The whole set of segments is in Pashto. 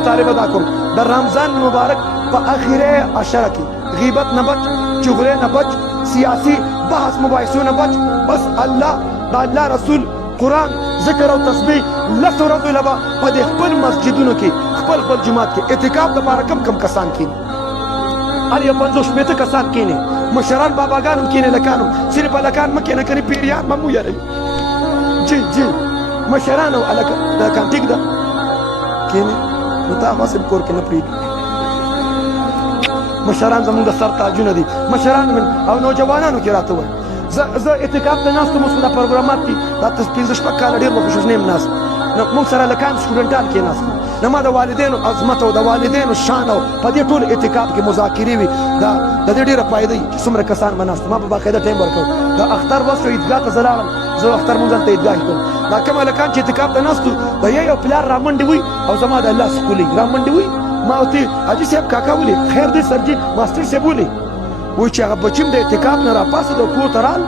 مطالبه دا کوم د رمضان مبارک په اخیره عشره کې غیبت نه بچ، چغلې نه بچ، سیاسي بحث مباحثو نه بچ. بس الله د الله رسول قرآن ذکر او تسبیح 10 ورځو لبا په دې خپل مسجدونو کې خپل خپل جماعت کې اعتکاف دپاره کم کسان کینی، هر یو 50 کسان کینی، مشران باباګان هم کینی، لکان هم صرف هلکان مه کینه کنې پیریان به مو یاروي. جی جی مشران او هلکان ټیک ده کینی، نو تا هغسې کور کې نه پرېږدي. مشران زمونږ د سر تاجونه دي، مشران او نوجوانانو کې راته وایي زه اعتکاف ته ناست وم، اوس دا پروګرامات دي دا 15 شپږ کاله ډېر وخت نه یم ناست، نو موږ سره هلکان سټوډنټان کېناستو، نو ما د والدینو عظمت او د والدینو شان او په دې ټول اعتکاف کې مذاکرې وي، د دې ډېره فایده وي چې څومره کسان به ناست. ما په باقاعده ټایم ورکوو، د اختر وخت شو عیدګاه ته زه لاړم، زه اختر مونځ هلته عیدګاه کې کوم. دا کوم هلکان چې اعتکاف ته ناست وو د یو پلار رامنډې وي او زما د الله سکولي رامنډې وي، ما ورته حاجي صاحب کاکا ولې خیر دی سرجي ماسټر صاحب ولې وایي چې هغه بچیم د اعتکاف نه راپاڅېد او کور ته رال،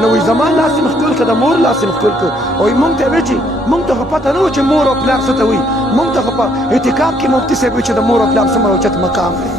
نو وایي زما لاس یې مخ ښکل کړه، د مور لاس یې مخ ښکل کړه، وایي مونږ ته یې وایي چې مونږ ته خو پته نه وه چې مور او پلار څه ته وایي، مونږ ته خو په اعتکاف کې مفتي صاحب وایي چې د مور او پلار څومره اوچت مقام دی.